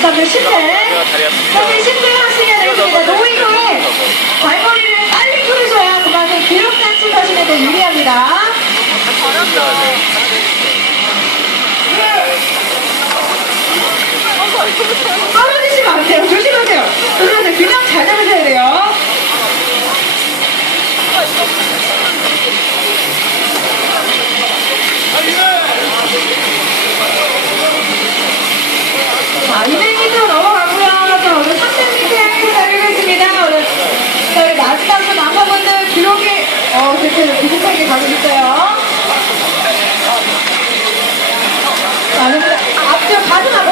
선수 실패. 선수 실패하시게 되겠습니다. 노이로의 발머리를 빨리 풀으셔야 그만큼 기록 단축하시는 데 유리합니다. 떨어지시면 안 돼요. 조심하세요. 조심하세요. 균형 잘 잡으셔야 돼요. 자, 200m 넘어가고요. 자, 오늘 300m에 달리고 있습니다. 오늘 저희 마지막으로 남자분들 기록이 어, 비슷하게 가고 있어요. 자, 앞쪽 가슴 좀